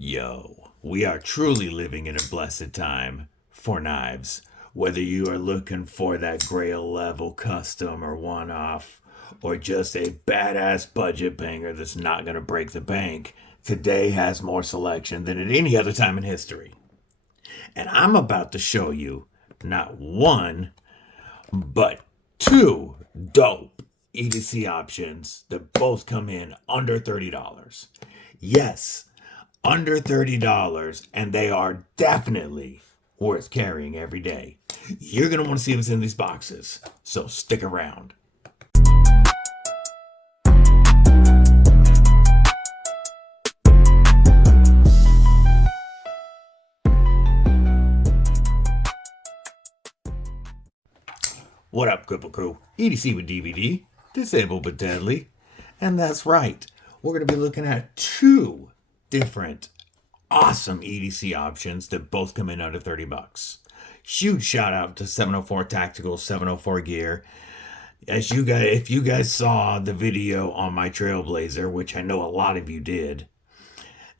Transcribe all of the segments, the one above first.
Yo, we are truly living in a blessed time for knives. Whether you are looking for that grail level custom or one off, or just a badass budget banger that's not going to break the bank, today has more selection than at any other time in history. And I'm about to show you not one, but two dope EDC options that both come in under $30. Yes, under $30, and they are definitely worth carrying every day. You're going to want to see what's in these boxes, so stick around. What up, Cripple Crew? EDC with DVD, disabled but deadly. And that's right, we're going to be looking at two different awesome EDC options that both come in under $30. Huge shout out to 704 Tactical, 704 Gear. If you guys saw the video on my Trailblazer, which I know a lot of you did,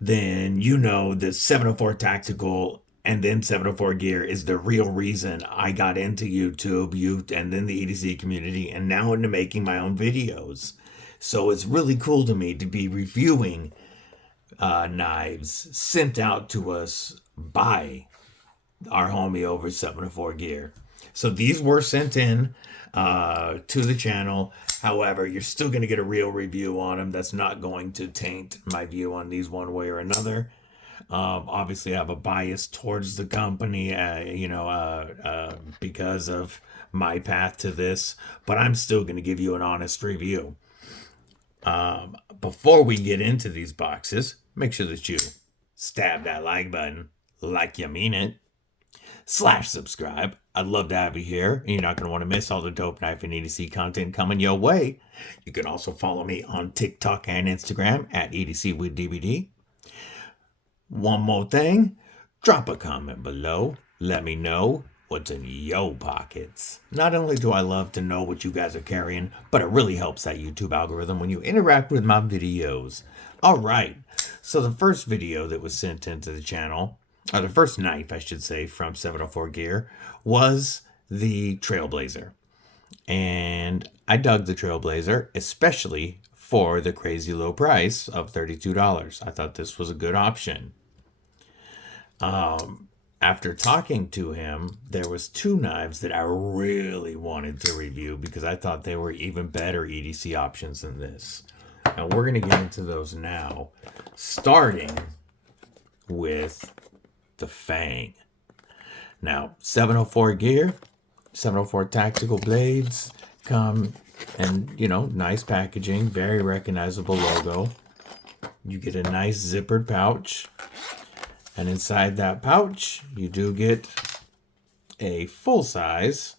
then you know that 704 Tactical and then 704 Gear is the real reason I got into YouTube, and then the EDC community, and now into making my own videos. So it's really cool to me to be reviewing knives sent out to us by our homie over 704 Gear. So these were sent in to the channel. However, you're still going to get a real review on them. That's not going to taint my view on these one way or another. Obviously, I have a bias towards the company, because of my path to this, but I'm still going to give you an honest review. Before we get into these boxes, make sure that you stab that like button like you mean it. /subscribe. I'd love to have you here. You're not going to want to miss all the dope knife and EDC content coming your way. You can also follow me on TikTok and Instagram at EDC with DVD. One more thing, drop a comment below. Let me know what's in your pockets. Not only do I love to know what you guys are carrying, but it really helps that YouTube algorithm when you interact with my videos. All right, so the first video that was sent into the channel, or the first knife, I should say, from 704 Gear was the Trailblazer. And I dug the Trailblazer, especially for the crazy low price of $32. I thought this was a good option. After talking to him, there was two knives that I really wanted to review because I thought they were even better EDC options than this. And we're going to get into those now, starting with the Fang. Now, 704 Gear, 704 Tactical Blades come and, nice packaging, very recognizable logo. You get a nice zippered pouch. And inside that pouch, you do get a full-size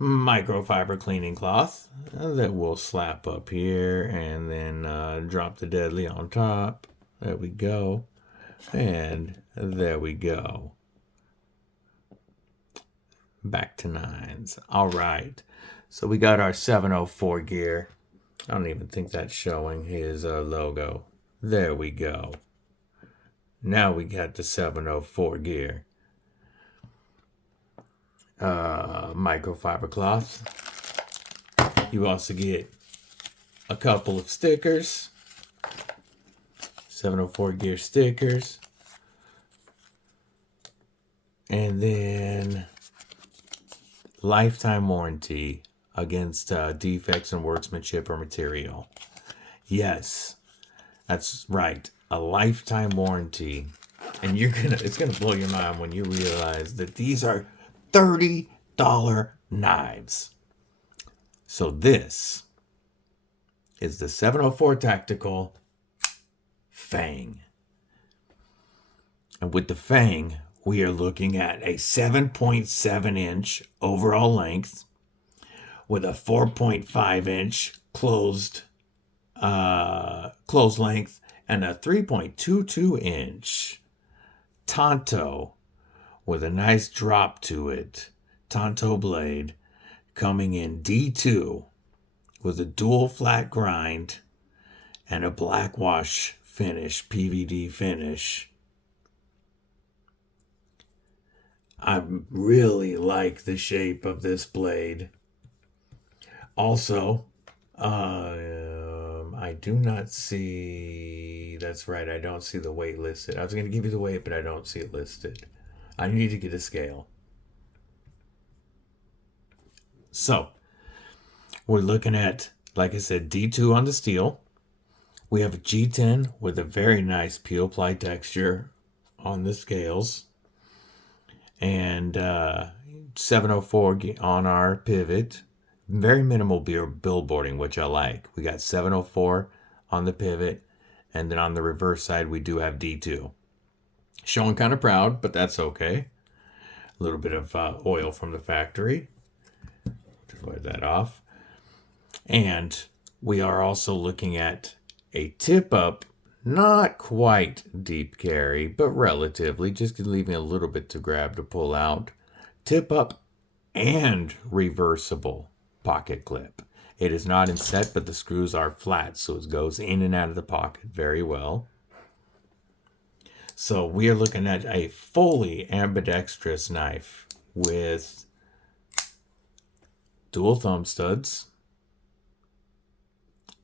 microfiber cleaning cloth that will slap up here and then drop the deadly on top. There we go. And there we go. Back to nines. All right. So we got our 704 Gear. I don't even think that's showing his logo. There we go. Now we got the 704 Gear. Microfiber cloth. You also get a couple of stickers. 704 Gear stickers. And then lifetime warranty against defects in workmanship or material. Yes, that's right. A lifetime warranty. And it's gonna blow your mind when you realize that these are $30 knives. So this is the 704 Tactical Fang. And with the Fang, we are looking at a 7.7 inch overall length with a 4.5 inch closed length and a 3.22 inch Tonto with a nice drop to it. Tonto blade coming in D2 with a dual flat grind and a black wash finish, PVD finish. I really like the shape of this blade. Also, I do not see, that's right, I don't see the weight listed. I was going to give you the weight, but I don't see it listed. I need to get a scale. So, we're looking at, like I said, D2 on the steel. We have a G10 with a very nice peel ply texture on the scales. And 704 on our pivot. Very minimal billboarding, which I like. We got 704 on the pivot, and then on the reverse side we do have D2. Showing kind of proud, but that's okay. A little bit of oil from the factory. Just wipe that off. And we are also looking at a tip up, not quite deep carry, but relatively, just leaving a little bit to grab to pull out. Tip up and reversible pocket clip. It is not in set, but the screws are flat, so it goes in and out of the pocket very well. So we are looking at a fully ambidextrous knife with dual thumb studs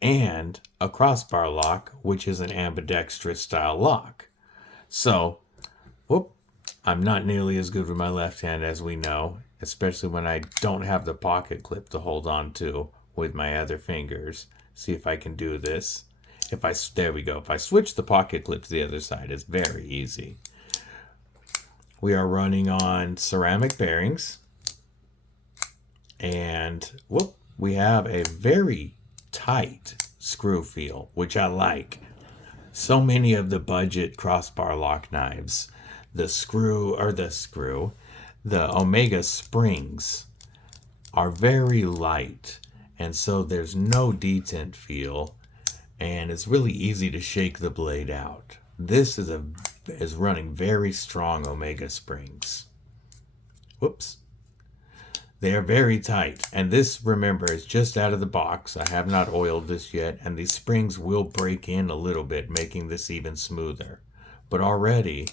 and a crossbar lock, which is an ambidextrous style lock. So, I'm not nearly as good with my left hand, as we know, especially when I don't have the pocket clip to hold on to with my other fingers. See if I can do this. There we go. If I switch the pocket clip to the other side, it's very easy. We are running on ceramic bearings. And we have a very tight screw feel, which I like. So many of the budget crossbar lock knives, the Omega springs are very light, and so there's no detent feel, and it's really easy to shake the blade out. This is running very strong Omega springs. Whoops. They are very tight, and this, remember, is just out of the box. I have not oiled this yet, and these springs will break in a little bit, making this even smoother. But already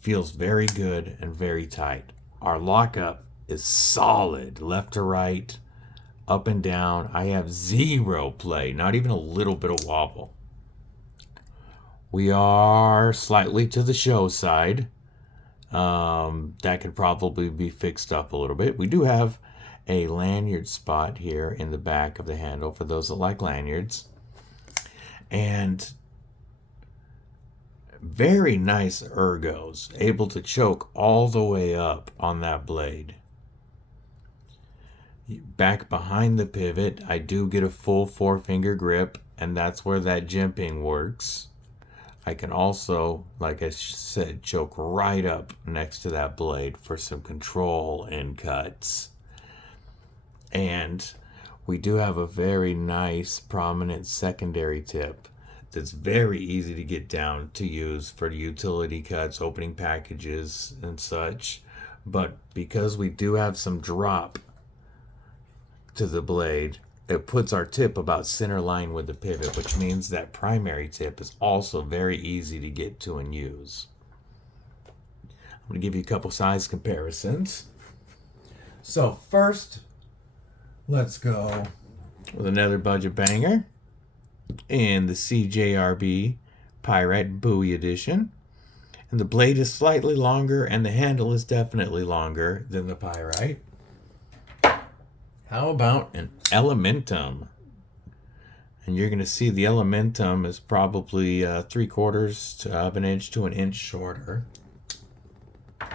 feels very good and very tight. Our lockup is solid, left to right, up and down. I have zero play, not even a little bit of wobble. We are slightly to the show side. That could probably be fixed up a little bit. We do have a lanyard spot here in the back of the handle for those that like lanyards. And very nice ergos, able to choke all the way up on that blade. Back behind the pivot, I do get a full 4-finger grip, and that's where that jimping works. I can also, like I said, choke right up next to that blade for some control and cuts. And we do have a very nice prominent secondary tip that's very easy to get down to use for utility cuts, opening packages and such. But because we do have some drop to the blade, it puts our tip about center line with the pivot, which means that primary tip is also very easy to get to and use. I'm going to give you a couple size comparisons. So first, let's go with another budget banger in the CJRB Pyrite Bowie Edition. And the blade is slightly longer, and the handle is definitely longer than the Pyrite. How about an Elementum? And you're going to see the Elementum is probably 3/4 of an inch to an inch shorter. How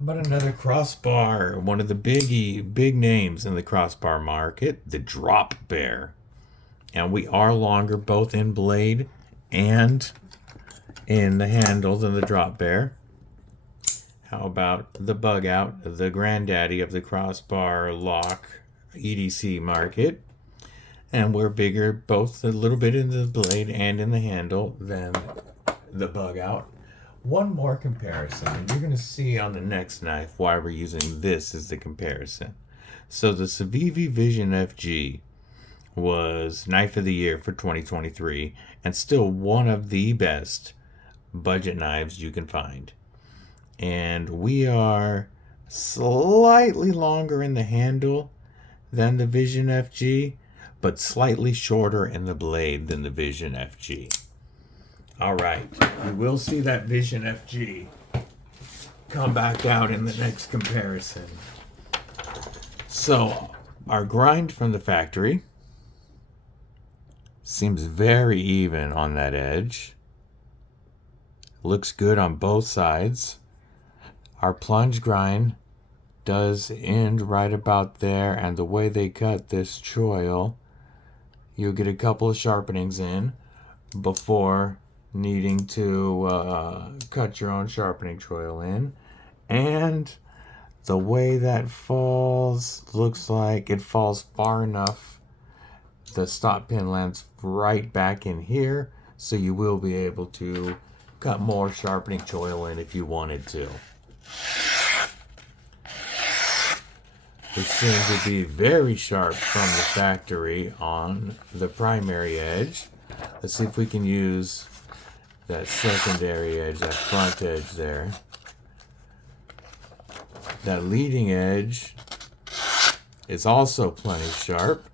about another crossbar? One of the big names in the crossbar market, the Drop Bear. And we are longer both in blade and in the handle than the Drop Bear. How about the Bug Out, the granddaddy of the crossbar lock EDC market? And we're bigger both a little bit in the blade and in the handle than the Bug Out. One more comparison, and you're going to see on the next knife why we're using this as the comparison. So the Civivi Vision FG, was Knife of the Year for 2023 and still one of the best budget knives you can find. And we are slightly longer in the handle than the Vision FG, but slightly shorter in the blade than the Vision FG. All right, you will see that Vision FG come back out in the next comparison. So our grind from the factory seems very even on that edge. Looks good on both sides. Our plunge grind does end right about there, and the way they cut this choil, you'll get a couple of sharpenings in before needing to cut your own sharpening choil in. And the way that falls looks like it falls far enough. The stop pin lands right back in here, so you will be able to cut more sharpening choil in if you wanted to. It seems to be very sharp from the factory on the primary edge. Let's see if we can use that secondary edge, that front edge there. That leading edge is also plenty sharp.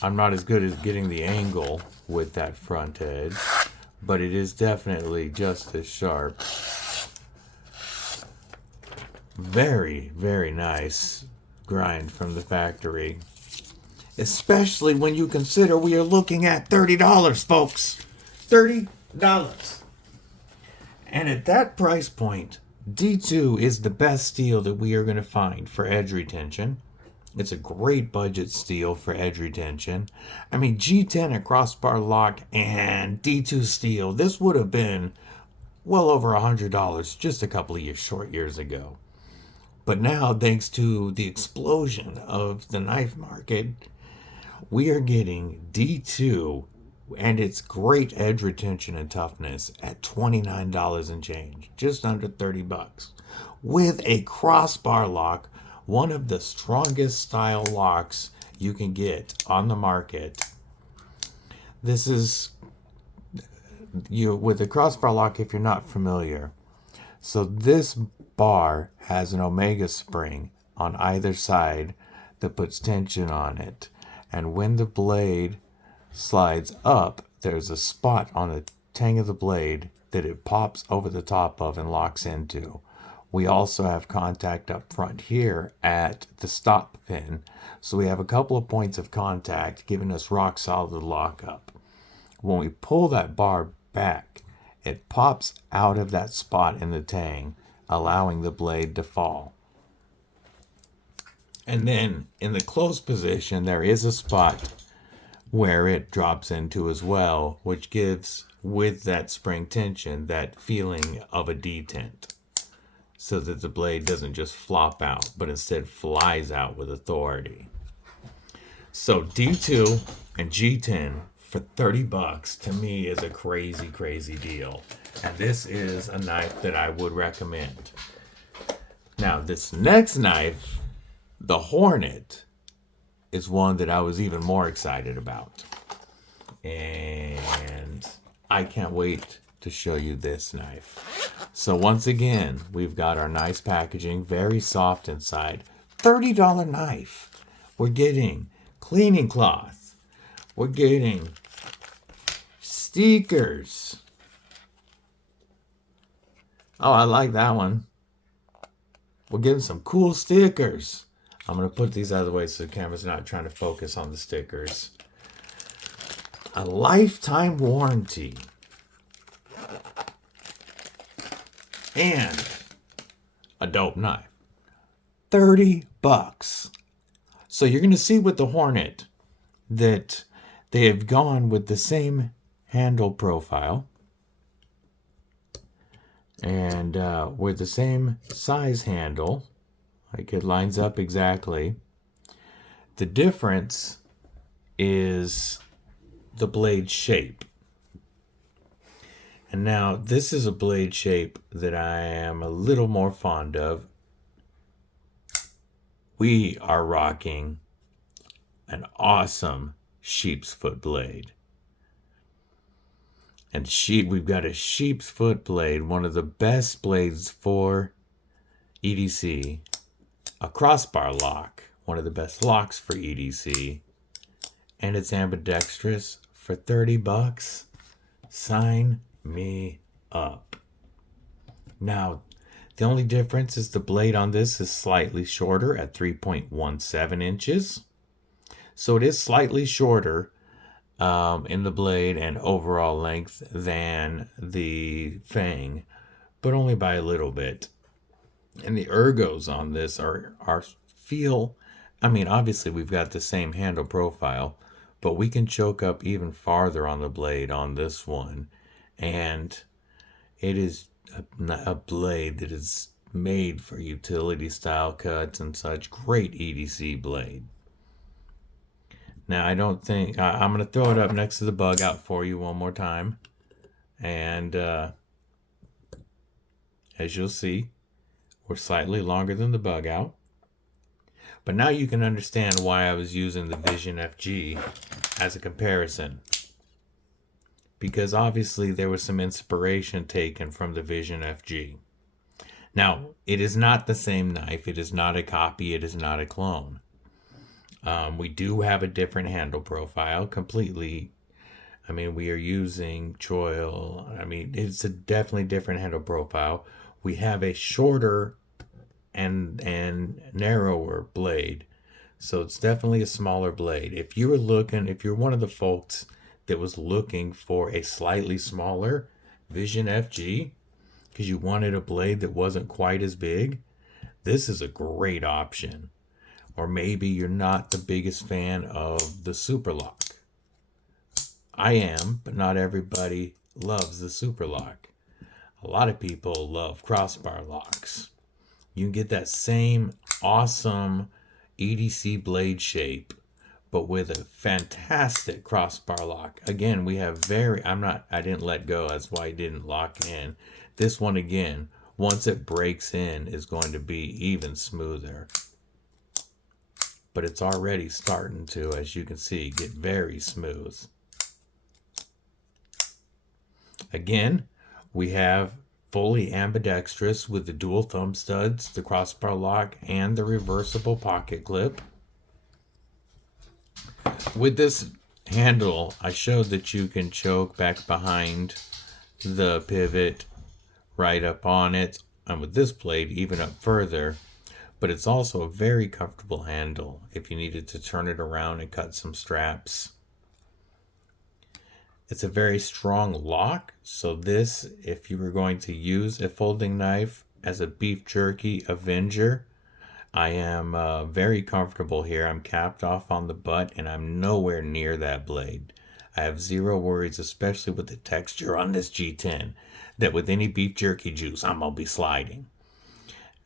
I'm not as good as getting the angle with that front edge, but it is definitely just as sharp. Very, very nice grind from the factory, especially when you consider we are looking at $30, folks. $30. And at that price point, D2 is the best steel that we are going to find for edge retention. It's a great budget steel for edge retention. I mean, G10 at crossbar lock and D2 steel, this would have been well over $100 just a couple of short years ago. But now, thanks to the explosion of the knife market, we are getting D2 and its great edge retention and toughness at $29 and change, just under 30 bucks, with a crossbar lock, one of the strongest style locks you can get on the market. This is with the crossbar lock, if you're not familiar. So this bar has an omega spring on either side that puts tension on it, and when the blade slides up, there's a spot on the tang of the blade that it pops over the top of and locks into. We also have contact up front here at the stop pin, so we have a couple of points of contact giving us rock solid lockup. When we pull that bar back, it pops out of that spot in the tang, allowing the blade to fall. And then in the closed position, there is a spot where it drops into as well, which gives, with that spring tension, that feeling of a detent, so that the blade doesn't just flop out, but instead flies out with authority. So D2 and G10 for 30 bucks to me is a crazy, crazy deal. And this is a knife that I would recommend. Now, this next knife, the Hornet, is one that I was even more excited about. And I can't wait to show you this knife. So once again, we've got our nice packaging, very soft inside. $30 knife. We're getting cleaning cloth. We're getting stickers. Oh, I like that one. We're getting some cool stickers. I'm going to put these out of the way so the camera's not trying to focus on the stickers. A lifetime warranty. And a dope knife. 30 bucks. So you're going to see with the Hornet that they have gone with the same handle profile and with the same size handle, like it lines up exactly. The difference is the blade shape. And now this is a blade shape that I am a little more fond of. We are rocking an awesome sheep's foot blade. And we've got a sheep's foot blade, one of the best blades for EDC. A crossbar lock, one of the best locks for EDC. And it's ambidextrous for 30 bucks. Sign me up. Now, the only difference is the blade on this is slightly shorter at 3.17 inches. So it is slightly shorter in the blade and overall length than the Fang, but only by a little bit. And the ergos on this I mean, obviously we've got the same handle profile, but we can choke up even farther on the blade on this one. And it is a blade that is made for utility style cuts and such. Great EDC blade. Now, I don't think... I'm going to throw it up next to the bug out for you one more time. And as you'll see, we're slightly longer than the bug out. But now you can understand why I was using the Vision FG as a comparison. Because obviously there was some inspiration taken from the Vision FG. Now, it is not the same knife. It is not a copy. It is not a clone. We do have a different handle profile completely. I mean, we are using choil. I mean, it's a definitely different handle profile. We have a shorter and narrower blade. So it's definitely a smaller blade. If you're one of the folks that was looking for a slightly smaller Vision FG, because you wanted a blade that wasn't quite as big, this is a great option. Or maybe you're not the biggest fan of the Super Lock. I am, but not everybody loves the Super Lock. A lot of people love crossbar locks. You can get that same awesome EDC blade shape, but with a fantastic crossbar lock. Again, we have I didn't let go, that's why I didn't lock in. This one, again, once it breaks in, is going to be even smoother. But it's already starting to, as you can see, get very smooth. Again, we have fully ambidextrous with the dual thumb studs, the crossbar lock, and the reversible pocket clip. With this handle, I showed that you can choke back behind the pivot, right up on it, and with this blade, even up further. But it's also a very comfortable handle if you needed to turn it around and cut some straps. It's a very strong lock, so this, if you were going to use a folding knife as a beef jerky avenger, I am very comfortable here. I'm capped off on the butt and I'm nowhere near that blade. I have zero worries, especially with the texture on this G10, that with any beef jerky juice, I'm going to be sliding.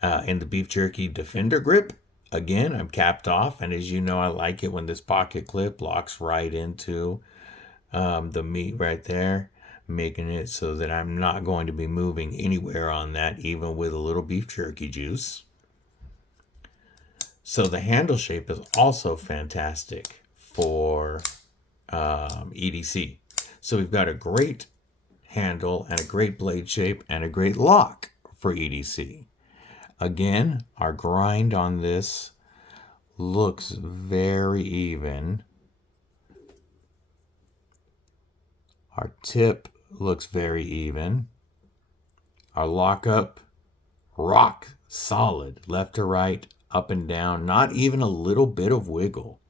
In the beef jerky defender grip, again, I'm capped off, and as you know, I like it when this pocket clip locks right into the meat right there, making it so that I'm not going to be moving anywhere on that, even with a little beef jerky juice. So the handle shape is also fantastic for EDC. So we've got a great handle and a great blade shape and a great lock for EDC. Again, our grind on this looks very even. Our tip looks very even. Our lockup, rock solid, left to right, up and down, not even a little bit of wiggle.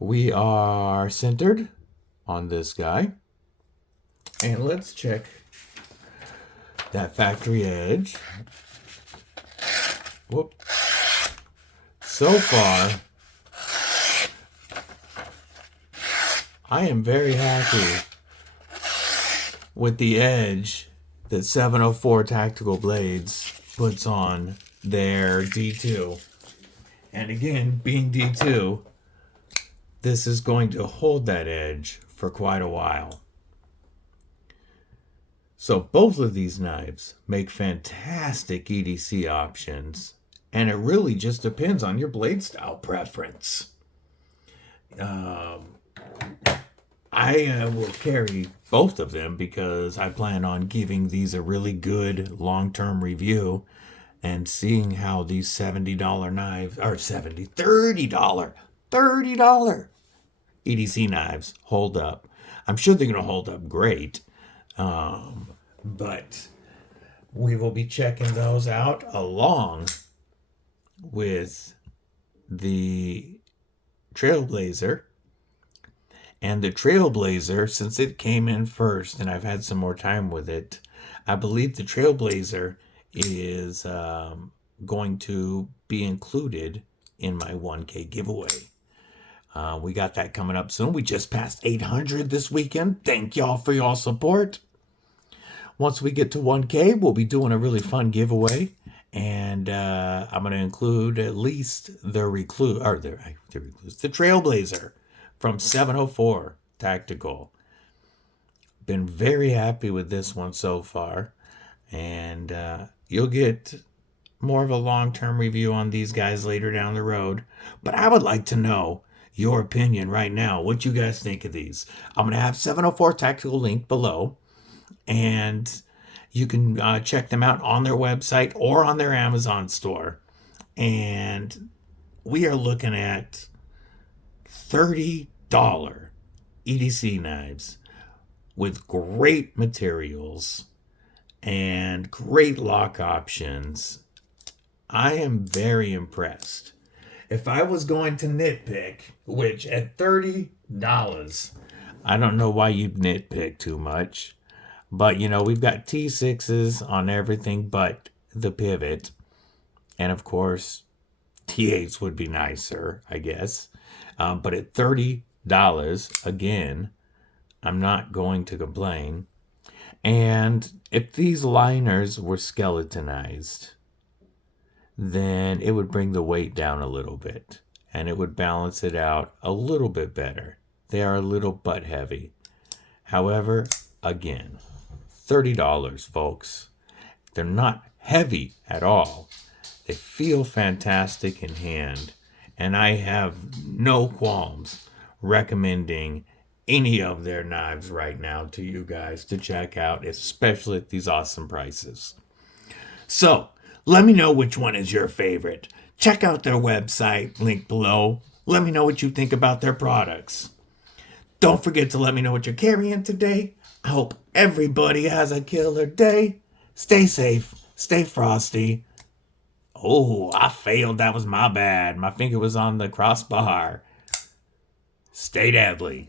We are centered on this guy. And let's check that factory edge. Whoop. So far, I am very happy with the edge that 704 Tactical Blades puts on their D2. And again, being D2, this is going to hold that edge for quite a while. So both of these knives make fantastic EDC options, and it really just depends on your blade style preference. I will carry both of them because I plan on giving these a really good long-term review and seeing how these $70 knives, or $30 EDC knives hold up. I'm sure they're going to hold up great, but we will be checking those out along with the Trailblazer. And the Trailblazer, since it came in first and I've had some more time with it, I believe the Trailblazer is going to be included in my 1K giveaway. We got that coming up soon. We just passed 800 this weekend. Thank y'all for y'all support. Once we get to 1K, we'll be doing a really fun giveaway. And I'm going to include at least the Trailblazer from 704 Tactical. Been very happy with this one so far. And you'll get more of a long-term review on these guys later down the road. But I would like to know your opinion right now. What you guys think of these? I'm going to have 704 Tactical link below. And you can check them out on their website or on their Amazon store. And we are looking at $30 EDC knives with great materials and great lock options. I am very impressed. If I was going to nitpick, which at $30, I don't know why you'd nitpick too much. But, you know, we've got T6s on everything but the pivot. And, of course, T8s would be nicer, I guess. But at $30, again, I'm not going to complain. And if these liners were skeletonized, then it would bring the weight down a little bit. And it would balance it out a little bit better. They are a little butt heavy. However, again, $30, folks. They're not heavy at all. They feel fantastic in hand. And I have no qualms recommending any of their knives right now to you guys to check out, especially at these awesome prices. So, let me know which one is your favorite. Check out their website, link below. Let me know what you think about their products. Don't forget to let me know what you're carrying today. I hope everybody has a killer day. Stay safe. Stay frosty. Oh, I failed. That was my bad. My finger was on the crossbar. Stay deadly.